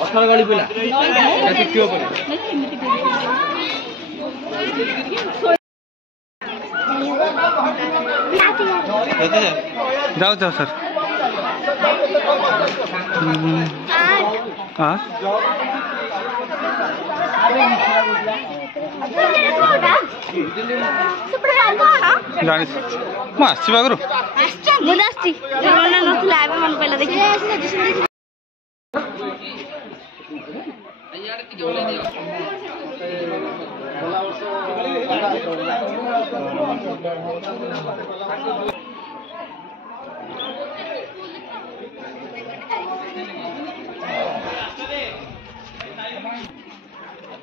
अठार गाड़ी पिला जाओ जाओ सर हाँ जानी मु आसी आगु मन पहला देखिए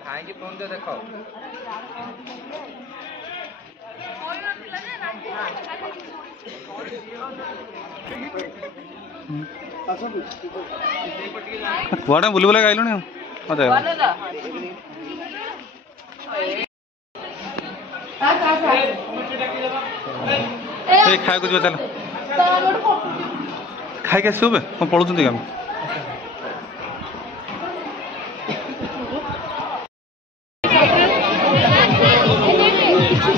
खाएंगे फोन दे देखो कुआडे बुली बुला गाइलुनी मते ए खाए कुछ चल खाई के आसबे कौन पलुचंदी हम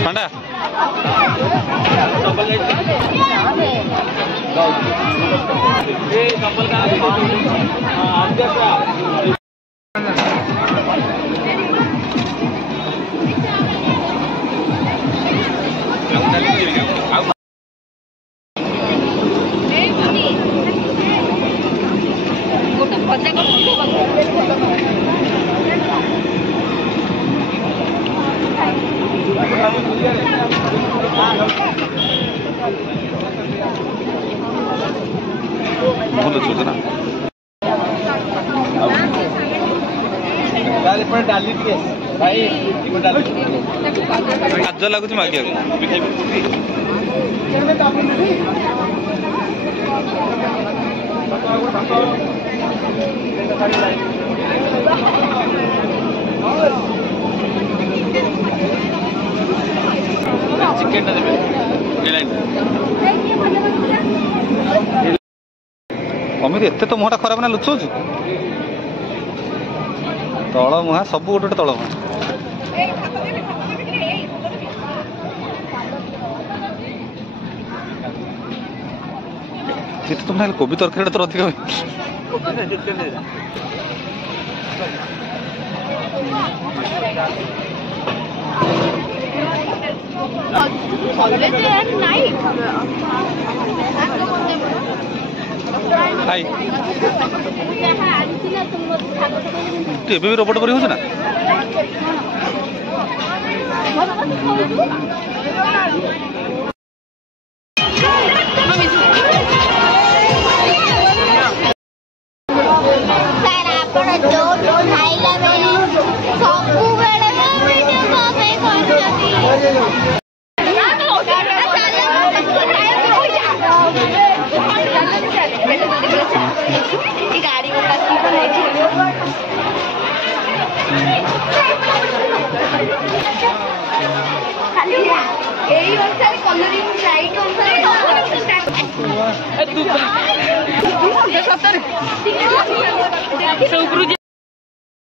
ठंडा बहुत अच्छा ना डाली भाई आज लगुच मागे चिकेन अमित एत तो मुहटा खराब ना लुचौच तल मुहा सब गोटे तल मुहा तुम कोबी तरकारी तो अधिक हाई तू एबे भी रोबोट परी होछ ना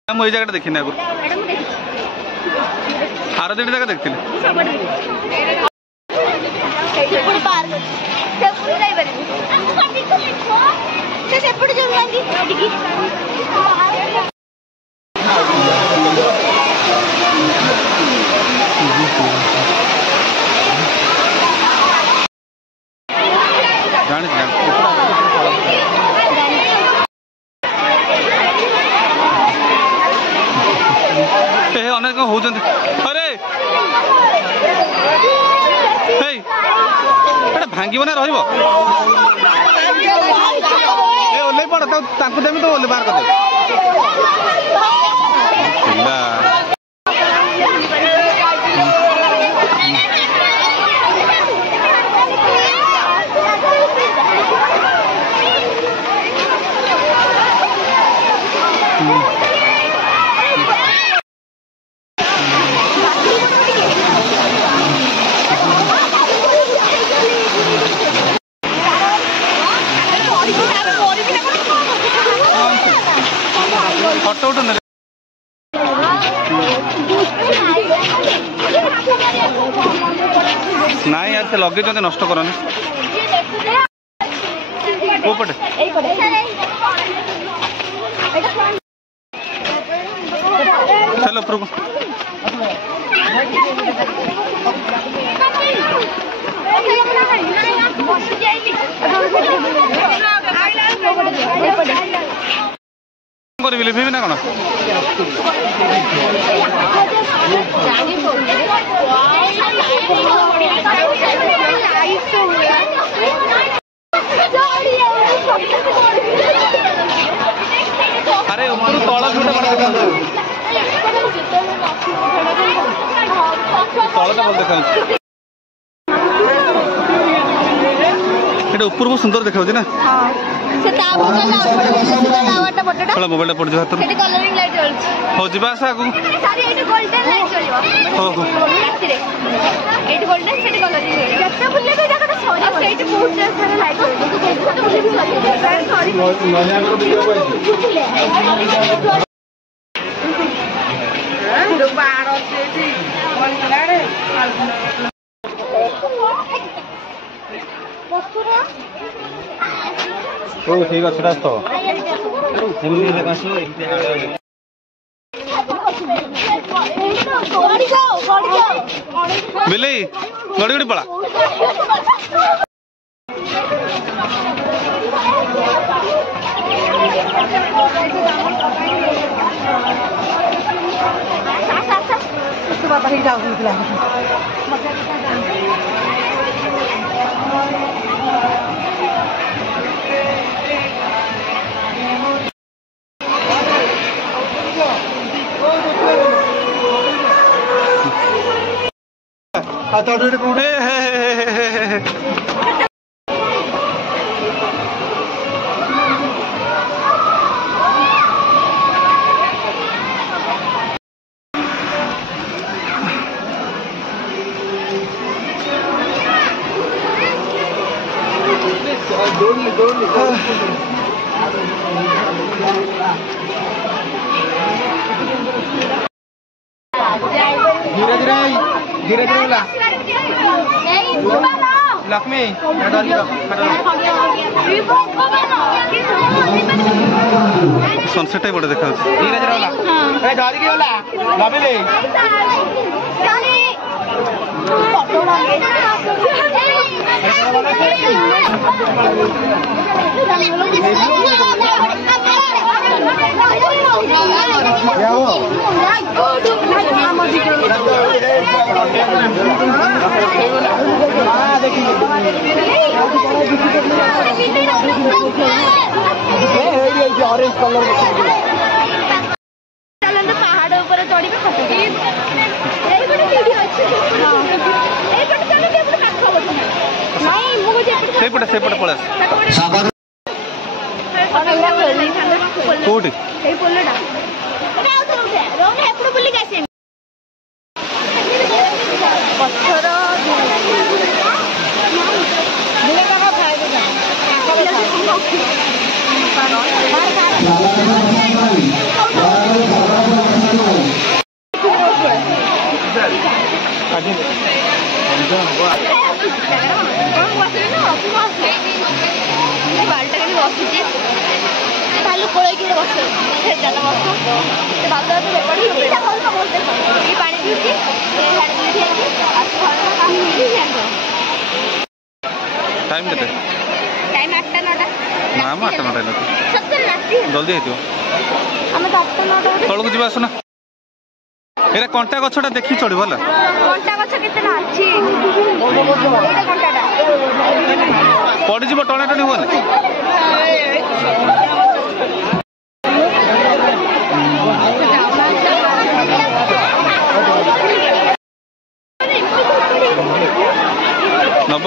मुझे जगह देखी ना आर दिन जगह देखते जानी कौन होउछन्ति अरे हेई एटा भांगिबो ना रहइबो ए ओले पड़ तांकु देमी तो ओले बाहर कर दे पिल्ला फोटो उठो ना यार से लगे नष्ट करनी को पटे चलो ऊपर को लिभी ना कौन अरे ऊपर तला छोटा तला भल देखा ऊपर बहुत सुंदर देखा ना मोबाइल पड़ जाए हो जा आगे ठीक अच्छे रास्त बिल्ली गड़ी गड़ी पड़ा धीरे धीरे लक्ष्मी सनसेट बड़े देखा धीरे धीरे धरिकी गला भाविले ऑरेंज कलर पहाड़ ऊपर चढ़ी कोटी टाइम केते टाइम 8टा 9टा ना 8टा 9टा जल्दी हेतियो हम 8टा 9टा तळको जिबा आसना এরা কଣ୍ଟା ଗଛଟା ଦେଖି ଚଢିବ ହେଲା। କଣ୍ଟା ଗଛ କେତେ ନା ଅଛି? ଏଇଟା କଣ୍ଟାଟା ପଡ଼ିଯିବ, ଟଣାଟଣି ହୁଅନି। ନବ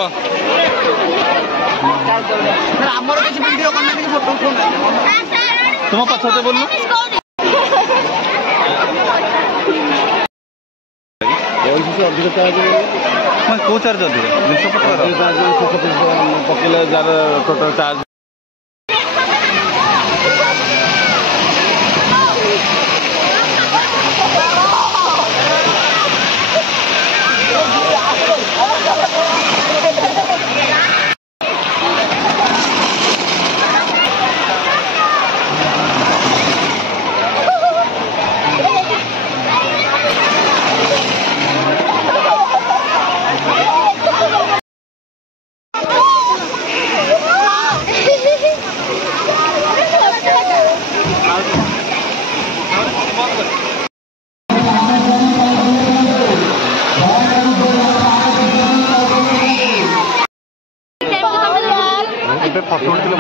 ତୁମ ପଛରେ ବୋଲୁ ଅଧିକ ଚାର୍ଜ କେଉଁ ଚାର୍ଜ ଅଧିକ? ଜିନିଷପତ୍ର ପକେଇଲେ ଯାର ଟୋଟାଲ ଚାର୍ଜ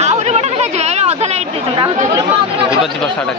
ଆହୁରି ବଡ଼ ଦେଖାଯିବ। ଅଧା ଲାଇଟ୍ ଦେଇଛନ୍ତି। ଯିବା ସାଢ଼େ